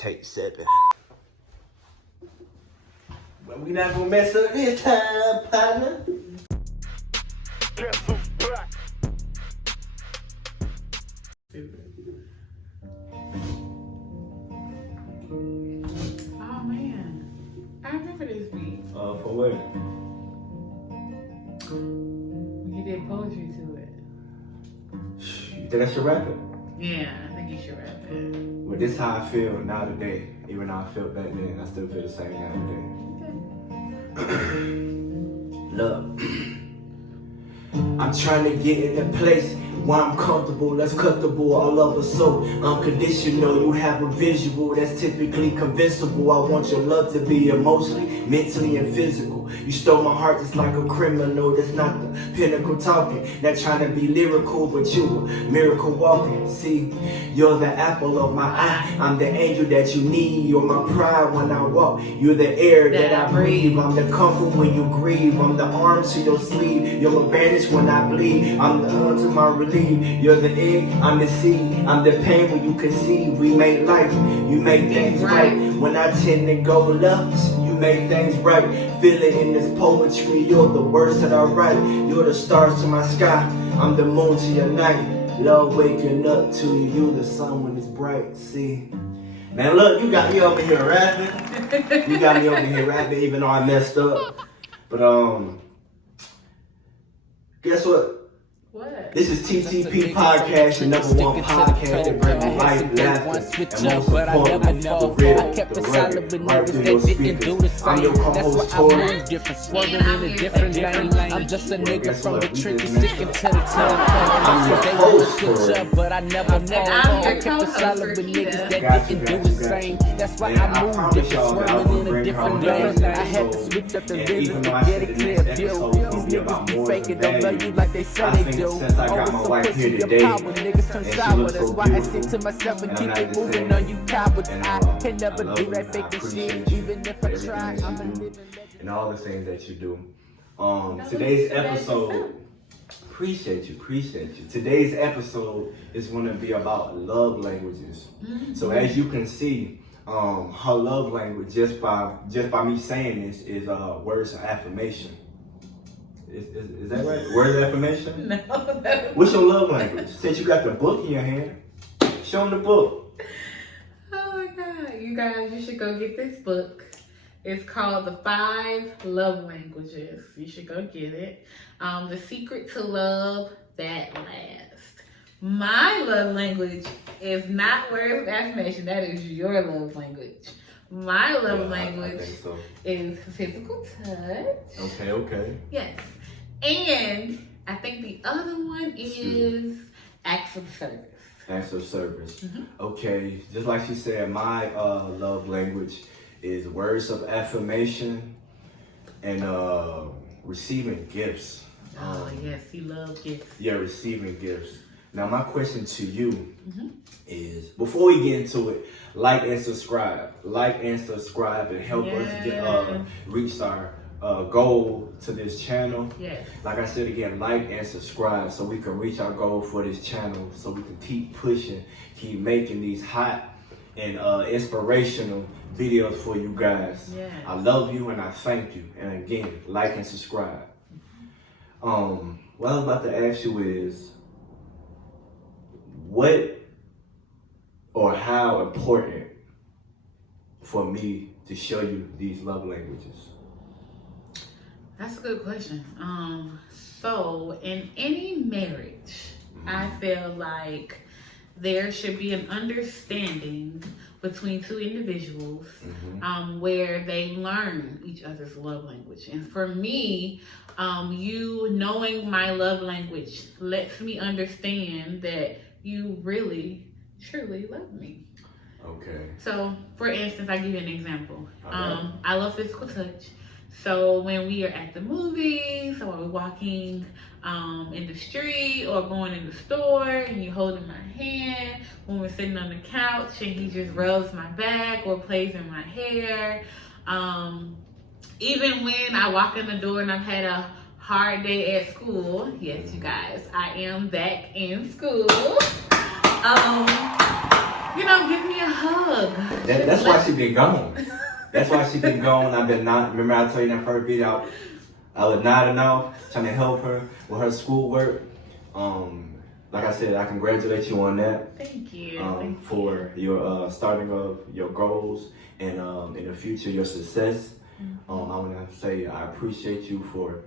Take 7. Well, we not gonna mess up this time, partner. Oh man, I remember this beat. For what? You did poetry to it. You think I should rap it? Yeah, I think you should rap it. Well, this is how I feel now today. Even though I felt back then, I still feel the same now today. Look, I'm trying to get in a place where I'm comfortable, that's comfortable, all of us so unconditional. You have a visual that's typically convincible. I want your love to be emotionally, mentally, and physical. You stole my heart just like a criminal. That's not the pinnacle talking, not trying to be lyrical, but you a miracle walking. See, you're the apple of my eye. I'm the angel that you need. You're my pride when I walk. You're the air that I breathe. I'm the comfort when you grieve. I'm the arm to your sleeve. You're my bandage when I bleed. I'm the to my relief. You're the egg, I'm the seed. I'm the pain when you conceive. We make life, you make things right. When I tend to go left, you make things right. Feel it in this poetry. You're the words that I write. You're the stars to my sky. I'm the moon to your night. Love waking up to you. You the sun when it's bright. See, man, look, you got me over here rapping. You got me over here rapping, even though I messed up. But guess what? What? This is TTP Podcast, the #1 podcast that brings you life, laughter, and most importantly, the real, the rugged, right through your speakers. I'm your co-host, Tori. Swerving in a different lane. I'm just a nigga from the trenches sticking to the tail. I'm your host, Tori. But I never fall. I kept it solid with niggas that didn't do the same. That's why I moved different, swerving in a different lane. I had to switch up the rhythm to get it clear. These niggas be faking, don't love you like they say they do. Since I got my wife here today, niggas turn and she sour. looks That's so why I stick to beautiful, myself and keep and it I'm moving not on you cowards. and, I can never I love do you, that and I fake shit, appreciate you even if I for try. everything I'm a that you do, living and all the things that you do. Today's episode, appreciate you. Today's episode is going to be about love languages. So as you can see, her love language just by me saying this is words of affirmation. Is that right? Words of affirmation? No. What's your love language? Since you got the book in your hand, show them the book. Oh my God, you guys, you should go get this book. It's called The 5 Love Languages. You should go get it. The Secret to Love That Lasts. My love language is not words of affirmation. That is your love language. My love language is physical touch. Okay. Yes. And I think the other one is acts of service. Acts of service. Okay, just like she said, my love language is words of affirmation and receiving gifts. Oh, yes, he loves gifts. Yeah, receiving gifts. Now, my question to you is, before we get into it, like and subscribe. Like and subscribe and help us get reach our goal to this channel. Yes. Like I said again, like and subscribe so we can reach our goal for this channel, so we can keep pushing, keep making these hot and inspirational videos for you guys. Yes. I love you and I thank you. And again, like and subscribe. What I was about to ask you is, what or how important for me to show you these love languages? That's a good question. So in any marriage, I feel like there should be an understanding between two individuals where they learn each other's love language. And for me, you knowing my love language lets me understand that you really, truly love me. Okay. So, for instance, I'll give you an example. I love physical touch. So when we are at the movies, or we're walking in the street, or going in the store, and you're holding my hand, when we're sitting on the couch and he just rubs my back or plays in my hair. Even when I walk in the door and I've had a hard day at school, yes, you guys, I am back in school. You know, give me a hug. That's why she been gone. That's why she been gone. I've been not. Remember I told you in that first video, I was nodding off, trying to help her with her schoolwork. Like I said, I congratulate you on that. Thank you. For your starting of your goals and in the future your success. I want to say I appreciate you for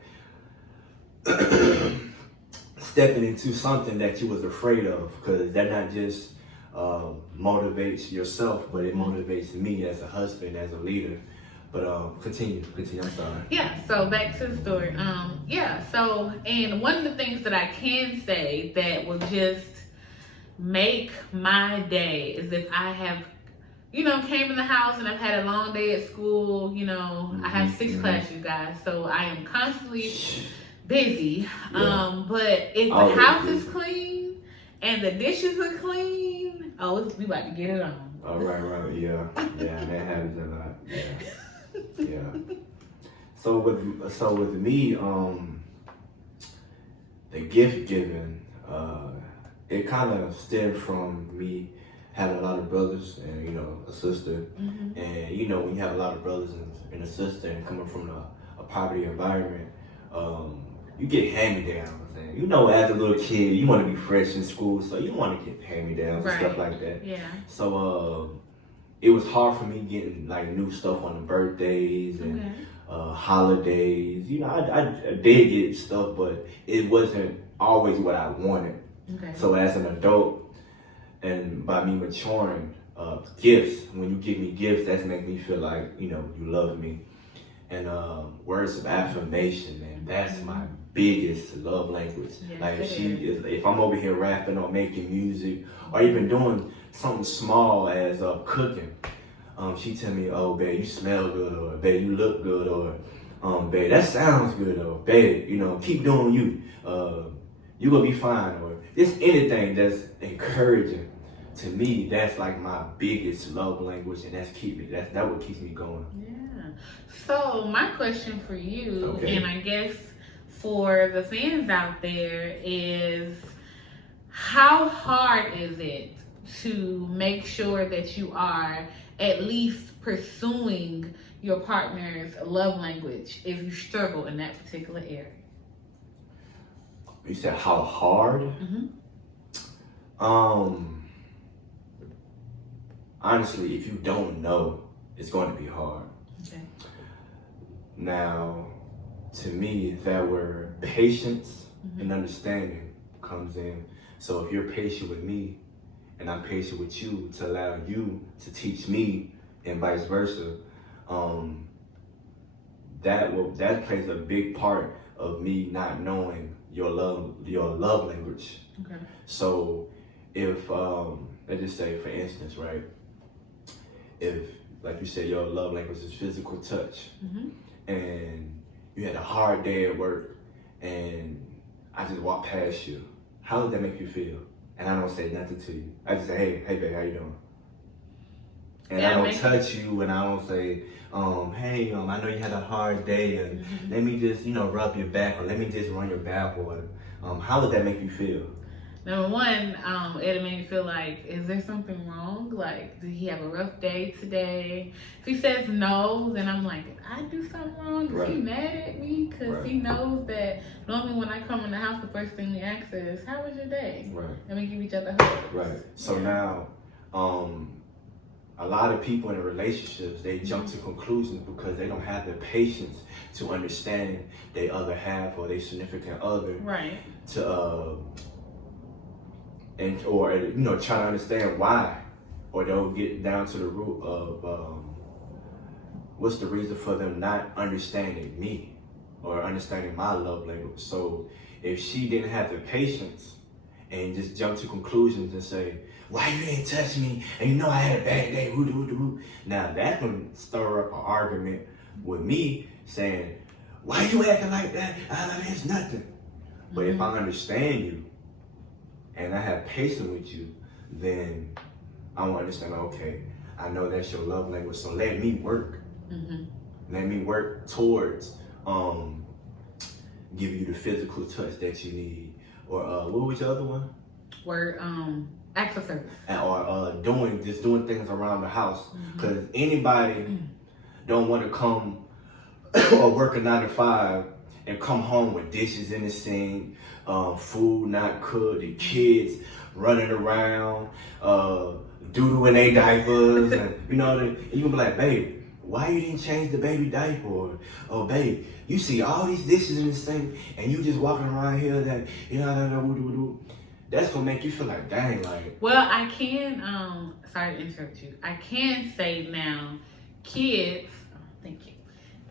stepping into something that you was afraid of, because that not just motivates yourself, but it motivates me as a husband, as a leader. But continue, I'm sorry. Yeah, so back to the story. And one of the things that I can say that will just make my day is if I have, came in the house and I've had a long day at school, I have 6 classes, guys, so I am constantly busy. Yeah. But if the house is clean and the dishes are clean, we about to get it on. Oh, right, yeah, that happens a lot. Yeah. So with me, the gift giving, it kind of stemmed from me having a lot of brothers and a sister, and when you have a lot of brothers and a sister and coming from a poverty environment, you get hand-me-downs. And as a little kid, you want to be fresh in school, so you want to get hand-me-downs and stuff like that. Yeah. So it was hard for me getting like new stuff on the birthdays and holidays. I did get stuff, but it wasn't always what I wanted. Okay. So as an adult, and by me maturing, gifts, when you give me gifts, that's make me feel like, you love me. And words of affirmation, man, that's my biggest love language. Yes, like if I'm over here rapping or making music or even doing something small as cooking, she tell me, oh babe, you smell good, or babe, you look good, or babe, that sounds good, or babe, keep doing you, you gonna be fine, or just anything that's encouraging. To me, that's like my biggest love language, and that what keeps me going. Yeah. So my question for you, and I guess for the fans out there, is how hard is it to make sure that you are at least pursuing your partner's love language if you struggle in that particular area? You said how hard? Honestly, if you don't know, it's going to be hard. Okay. Now, to me, that where patience and understanding comes in. So if you're patient with me and I'm patient with you, to allow you to teach me and vice versa, that plays a big part of me not knowing your love language. Okay. So if let's just say, for instance, right, if like you said, your love language is physical touch, and you had a hard day at work and I just walked past you, how would that make you feel? And I don't say nothing to you. I just say, hey babe, how you doing? And I don't touch you, and I don't say, hey, I know you had a hard day, and let me just, rub your back, or let me just run your back water. How would that make you feel? Number one, it made me feel like, is there something wrong? Like, did he have a rough day today? If he says no, then I'm like, did I do something wrong? Is he mad at me? Because he knows that normally when I come in the house, the first thing we ask is, how was your day? Right. And we give each other hugs. Right. So now, a lot of people in relationships, they jump to conclusions because they don't have the patience to understand their other half or their significant other. Right. To try to understand why, or they'll get down to the root of what's the reason for them not understanding me or understanding my love language. So if she didn't have the patience and just jump to conclusions and say, why you didn't touch me, and I had a bad day, now that can stir up an argument with me saying, why you acting like that? It's nothing. But if I understand you and I have patience with you, then I will understand, okay, I know that's your love language, so let me work. Let me work towards give you the physical touch that you need. Or what was the other one? Acts of service. Or doing things around the house. Because anybody don't want to come or work a 9 to 5 and come home with dishes in the sink, food not cooked, the kids running around, doo-doo in their diapers, and you know, and you can be like, babe, why you didn't change the baby diaper? Or, oh, babe, you see all these dishes in the sink, and you just walking around here that, you know, that's gonna make you feel like, dang, like. Well, I can, sorry to interrupt you. I can say now, kids, thank you.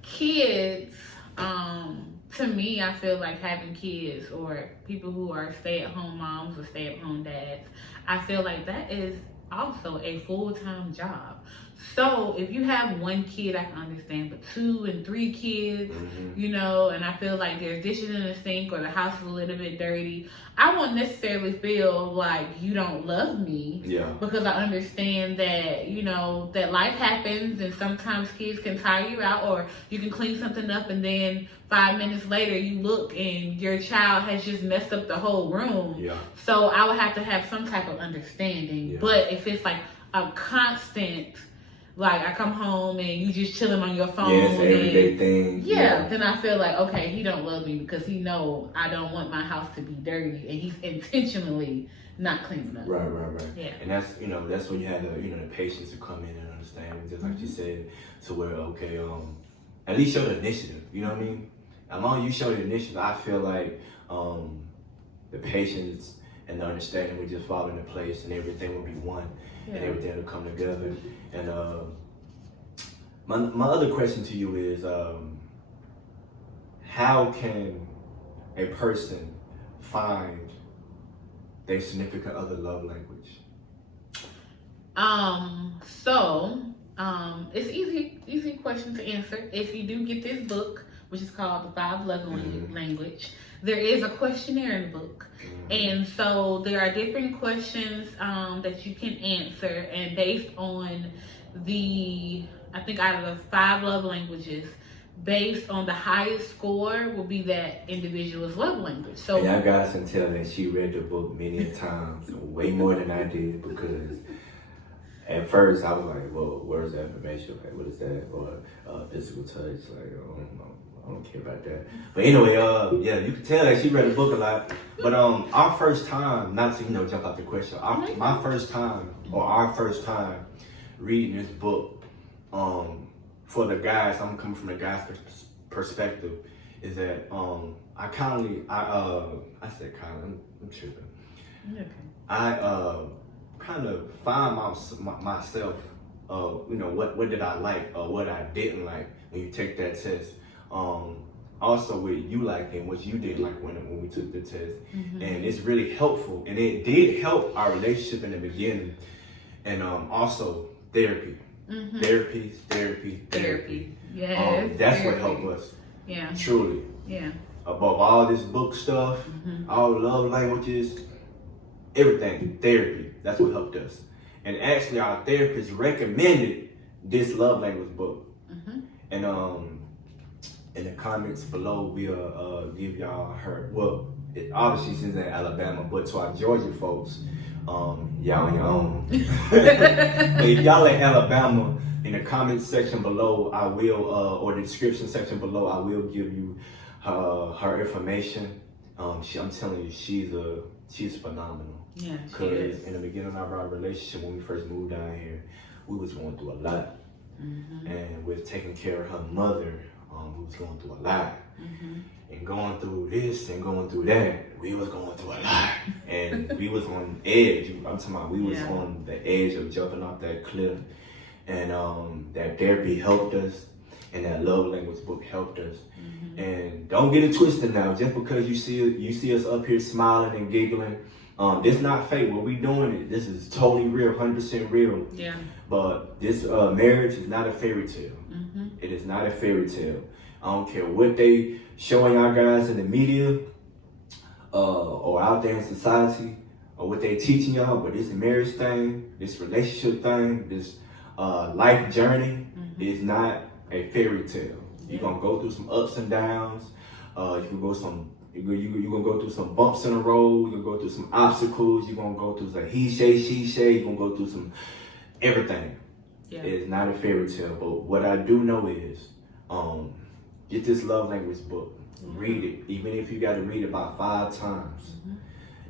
Kids, to me, I feel like having kids or people who are stay-at-home moms or stay-at-home dads, I feel like that is also a full-time job. So if you have one kid, I can understand, but 2 and 3 kids, you know, and I feel like there's dishes in the sink or the house is a little bit dirty, I won't necessarily feel like you don't love me. Yeah. Because I understand that, you know, that life happens and sometimes kids can tire you out, or you can clean something up and then 5 minutes later you look and your child has just messed up the whole room. Yeah. So I would have to have some type of understanding. Yeah. But if it's like a constant, like I come home and you just chilling on your phone. Yeah, it's an everyday thing. Yeah, then I feel like, okay, he don't love me because he know I don't want my house to be dirty and he's intentionally not cleaning up. Right. Yeah. And that's, you know, that's when you have the, you know, the patience to come in and understand, and just like you said, to where, okay, at least show the initiative, you know what I mean? As long as you show the initiative, I feel like the patience and the understanding will just fall into place, and everything will be one. Yeah. And everything will come together. And my other question to you is, how can a person find their significant other love language? It's easy question to answer. If you do get this book, which is called The 5 Love Language, there is a questionnaire in the book. And so there are different questions that you can answer, and based on I think out of the 5 love languages, based on the highest score will be that individual's love language. So and y'all guys can tell that she read the book many times, way more than I did, because at first I was like, well, where's the affirmation? Like, what is that? Or physical touch? Like, I don't care about that. But anyway, yeah, you can tell that she read the book a lot. But our first time, not to, you know, jump out the question, our first time reading this book, for the guys, I'm coming from the guy's perspective, is that I said kindly, I'm tripping. okay. I kind of find myself, you know, what did I like or what I didn't like when you take that test. Also with you liking what you didn't like when we took the test. And it's really helpful, and it did help our relationship in the beginning. And also therapy. Therapy. Yes. That's therapy. what helped us. Yeah. Truly. Yeah. Above all this book stuff, all love languages, everything, therapy. That's what helped us. And actually our therapist recommended this love language book. And in the comments below, we'll give y'all her, well, obviously she's in Alabama, but to our Georgia folks, y'all on your own. But if y'all in Alabama, in the comments section below, I will, or the description section below, I will give you her information. I'm telling you, she's phenomenal. Yeah, she Because is. in the beginning of our relationship, when we first moved down here, we was going through a lot. And with taking care of her mother, we was going through a lot. And going through this and going through that, we was going through a lot. And we was on edge. I'm talking about, we was on the edge of jumping off that cliff. And that therapy helped us, and that love language book helped us. And don't get it twisted now. Just because you see us up here smiling and giggling, this not fake. What we doing it, this is totally real, 100% real. Yeah. But this marriage is not a fairy tale. It is not a fairy tale. I don't care what they showing y'all guys in the media or out there in society, or what they teaching y'all, but this marriage thing, this relationship thing, this life journey is not a fairy tale. You're gonna go through some ups and downs. You can go You're gonna go through some bumps in the road. You're gonna go through some obstacles. You're gonna go through some he say, she say. You're gonna go through some everything. Yeah. It's not a fairy tale, but what I do know is, get this love language book. Read it, even if you got to read it about 5 times.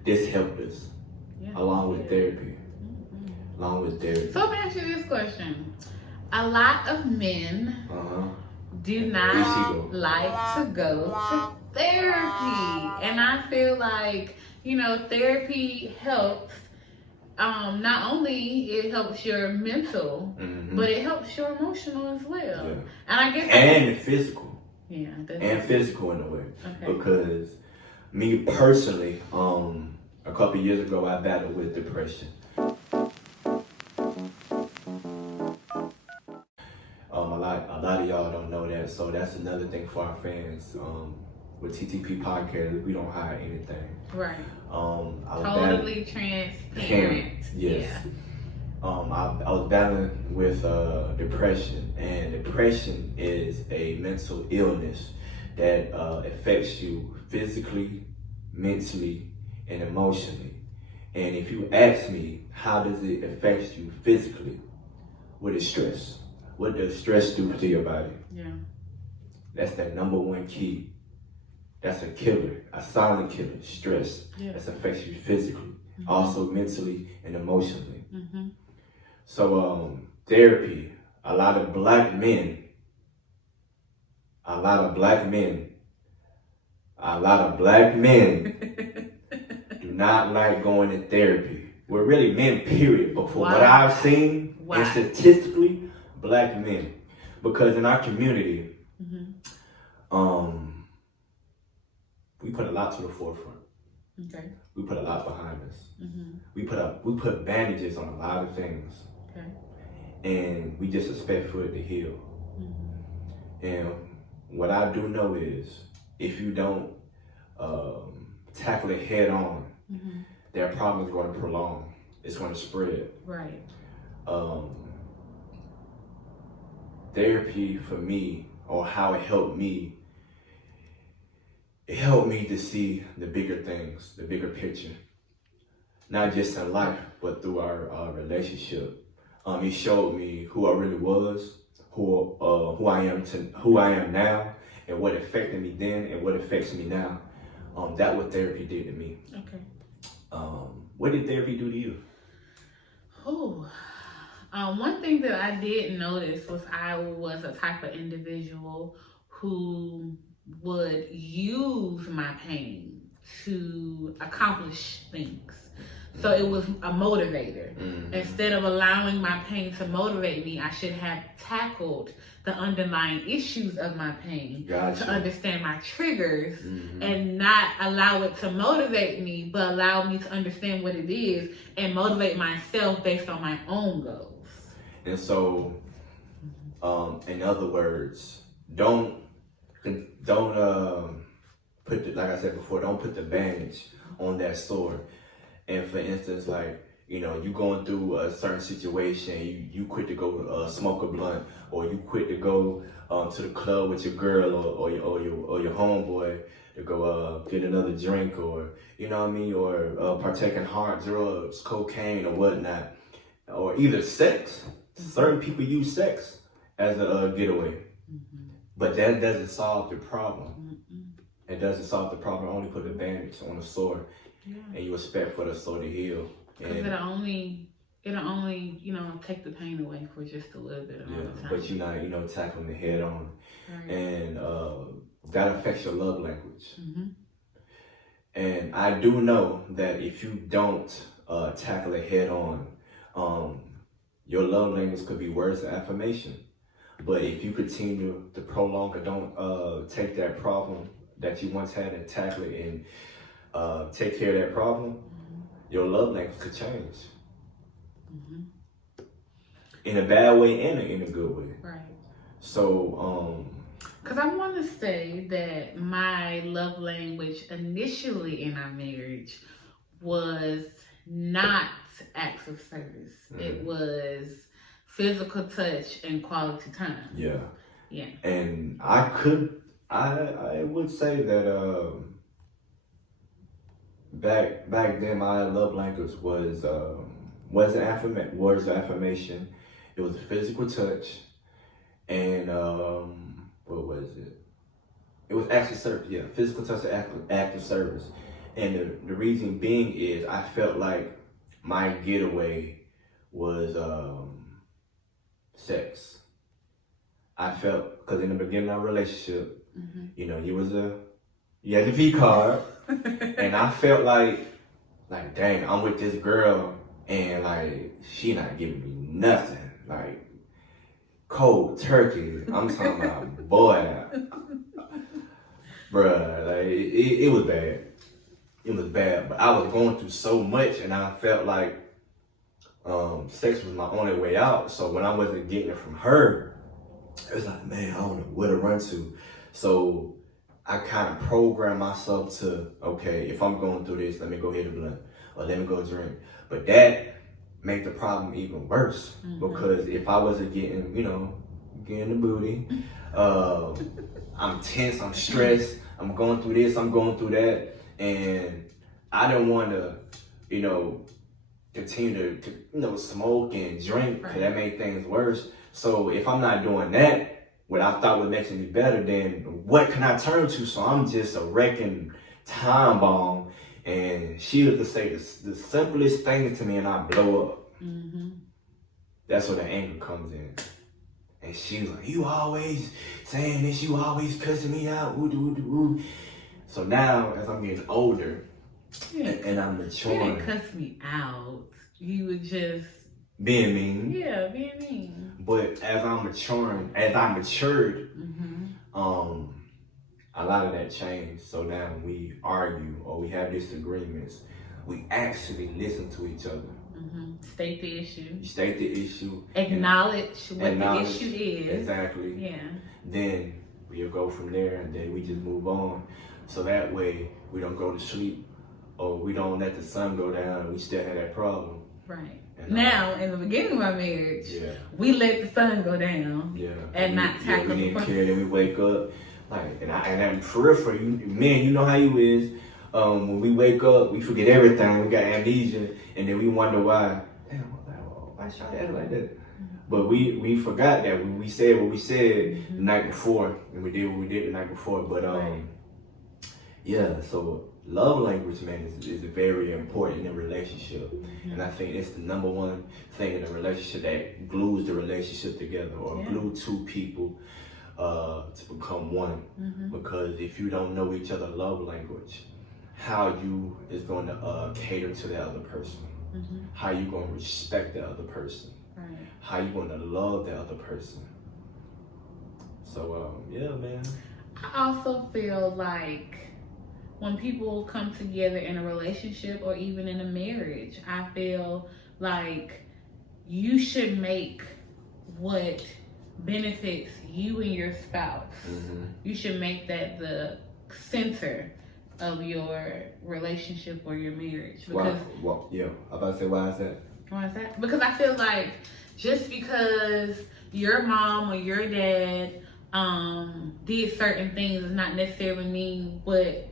This helped us, along with therapy. Along with therapy. So let me ask you this question: a lot of men do not like to go to therapy, and I feel like therapy helps. Not only it helps your mental, but it helps your emotional as well. Yeah. And I guess and physical. Yeah, and physical in a way. Okay. Because me personally, a couple years ago, I battled with depression. A lot of y'all don't know that, so that's another thing for our fans. With TTP podcast, we don't hide anything. Right. Totally transparent. Yes. Yeah. I was battling with depression, and depression is a mental illness that affects you physically, mentally, and emotionally. And if you ask me, how does it affect you physically? What is stress? What does stress do to your body? Yeah. That's that number one key. That's a killer, a silent killer, stress. Yeah. That affects you physically, also mentally and emotionally. Mm-hmm. So therapy, a lot of black men do not like going to therapy. We're really men, period. But for what I've seen, and statistically, black men. Because in our community, we put a lot to the forefront. Okay. We put a lot behind us. We put bandages on a lot of things. Okay. And we just expect for it to heal. And what I do know is, if you don't tackle it head on, that problem is going to prolong. It's going to spread. Right. Therapy for me, or how it helped me to see the bigger things, the bigger picture. Not just in life, but through our relationship. It showed me who I really was, who I am now, and what affected me then and what affects me now. That's what therapy did to me. Okay. What did therapy do to you? One thing that I did notice was I was a type of individual who would use my pain to accomplish things. So it was a motivator. Instead of allowing my pain to motivate me, I should have tackled the underlying issues of my pain to understand my triggers and not allow it to motivate me, but allow me to understand what it is and motivate myself based on my own goals. And so, in other words, don't put like I said before, don't put the bandage on that sore. And for instance, like, you going through a certain situation, you quit to go smoke a blunt, or you quit to go to the club with your girl or your homeboy to go get another drink, or or partake in hard drugs, cocaine or whatnot, or either sex. Certain people use sex as a getaway, but that doesn't solve the problem. It doesn't solve the problem. Only put a bandage on the sore. And you expect for the soul to heal. Because it'll only take the pain away for just a little bit of time. But you're not, tackling the head on. Right. And that affects your love language. And I do know that if you don't tackle it head on, your love language could be words of affirmation. But if you continue to prolong or don't take that problem that you once had and tackle it and take care of that problem, your love language could change. In a bad way and in a good way. Right. So, because I want to say that my love language initially in our marriage was not acts of service. It was physical touch and quality time. Yeah. And I would say that back then my love language was words of affirmation. It was physical touch, and what was it? It was acts of service. Yeah, physical touch and act of service. And the reason being is I felt like my getaway was sex. I felt, because in the beginning of our relationship, you know, you had the V card, and I felt like dang, I'm with this girl, and like she not giving me nothing, like cold turkey. I'm talking about boy, bruh, like it was bad. It was bad, but I was going through so much, and I felt like sex was my only way out. So when I wasn't getting it from her, it was like, man, I don't know where to run to. So I kind of programmed myself to, okay, if I'm going through this, let me go hit a blunt or let me go drink. But that made the problem even worse, because if I wasn't getting, getting the booty, I'm tense, I'm stressed, I'm going through this, I'm going through that. And I didn't want to, continue to, smoke and drink, because that made things worse. So if I'm not doing that, what I thought was making me better, then what can I turn to? So I'm just a wrecking time bomb. And she was to say the simplest thing to me, and I blow up. That's where the anger comes in. And she was like, you always saying this, you always cussing me out, woo. So now, as I'm getting older, and I'm maturing. You didn't cuss me out. You were just being mean. Yeah, being mean. But as I matured, a lot of that changed. So now when we argue or we have disagreements, we actually listen to each other. State the issue. You state the issue. Acknowledge what the issue is. Exactly. Yeah. Then we'll go from there, and then we just move on. So that way we don't go to sleep, or we don't let the sun go down, and we still have that problem. Right. Now, in the beginning of our marriage, we let the sun go down, and not tackle we didn't care. Then we wake up, and I'm peripheral. Man, you know how you is. When we wake up, we forget everything. We got amnesia, and then we wonder why. Damn, why should I act like that? But we forgot that we said what we said the night before, and we did what we did the night before. But so love language, man, is very important in a relationship. And I think it's the number one thing in a relationship that glues the relationship together, or glue two people to become one. Because if you don't know each other's love language, how you is going to cater to the other person, how you going to respect the other person, how you going to love the other person. So man. I also feel like when people come together in a relationship or even in a marriage, I feel like you should make what benefits you and your spouse. You should make that the center of your relationship or your marriage. Because, I'm about to say, why is that? Why is that? Because I feel like just because your mom or your dad did certain things does not necessarily mean what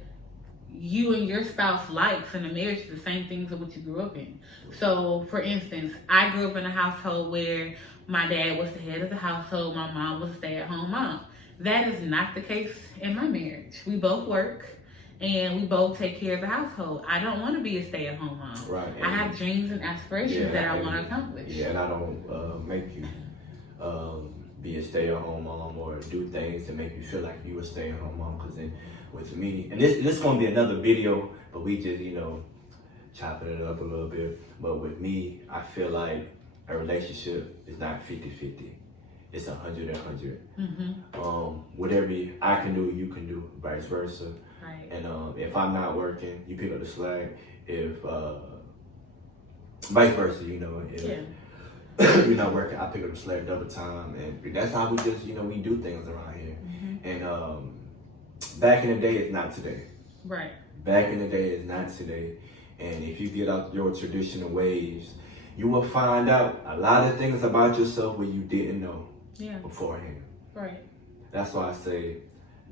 you and your spouse likes in a marriage is the same things as what you grew up in. So, for instance, I grew up in a household where my dad was the head of the household, my mom was a stay-at-home mom. That is not the case in my marriage. We both work, and we both take care of the household. I don't want to be a stay-at-home mom. Right. I have dreams and aspirations that I want to accomplish. Yeah, and I don't make you be a stay-at-home mom or do things to make you feel like you a stay-at-home mom. Because then with me, and this is going to be another video, but we just, chopping it up a little bit. But with me, I feel like a relationship is not 50-50. It's 100-100. Whatever I can do, you can do, vice versa. Right. And if I'm not working, you pick up the slack. If vice versa, if you're not working, I pick up the slack double time, and that's how we just, we do things around here. And back in the day, it's not today. Right. Back in the day, it's not today. And if you get out your traditional ways, you will find out a lot of things about yourself where you didn't know beforehand. Right. That's why I say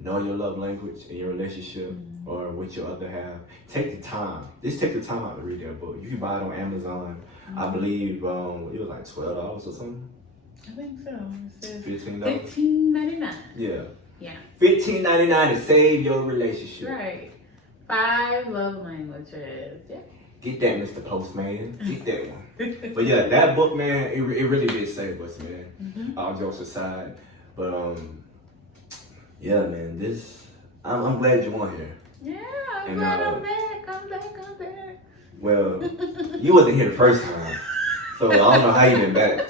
know your love language in your relationship or with your other half. Take the time. Just take the time out to read that book. You can buy it on Amazon. I believe it was like $12 or something. I think so. It says $15. $15.99. Yeah. Yeah. $15.99 to save your relationship. Right. 5 love languages. Yeah. Get that, Mr. Postman. Get that one. But yeah, that book, man, it really did save us, man. All jokes aside. But yeah, man, I'm glad you on here. Yeah, I'm glad I'm back. I'm back. Well, you wasn't here the first time, so I don't know how you been back.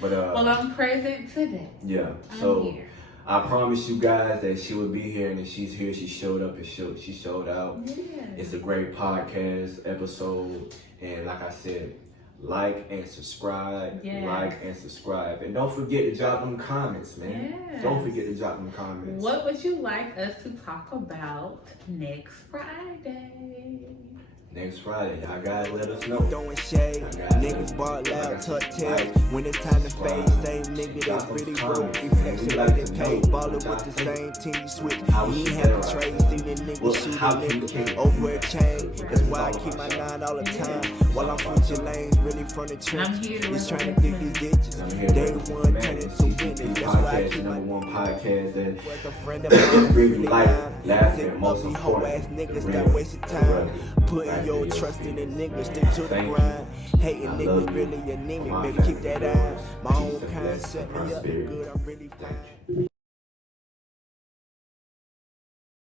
But well, I'm present today. Yeah, so I'm here. I promised you guys that she would be here, and if she's here, she showed up and she showed out. Yeah. It's a great podcast episode, and like I said, like and subscribe, like and subscribe, and don't forget to drop them comments, man. Yes. Don't forget to drop them comments. What would you like us to talk about next Friday? Next Friday, y'all gotta let us know. Throwing shade, niggas ball loud, tuck tails. When it's time to fade, same nigga that's really broke. He flexing like they paid, ballin' with the same team. You switch, you ain't have to trade. See the nigga shoot a nigga over a chain. That's why I keep my 9 all the time. While I'm switching lanes, really from the trench. Just trying to dig these ditches. Day one, turning to witness. That's why I keep my #1 podcast that was a friend of mine. really like, laughing, most whole ass niggas that wasted time. Putting your trust in the niggas, stick to the grind. Hating niggas really anemic, baby, keep that eye. My own kind set me up good, I'm really fine.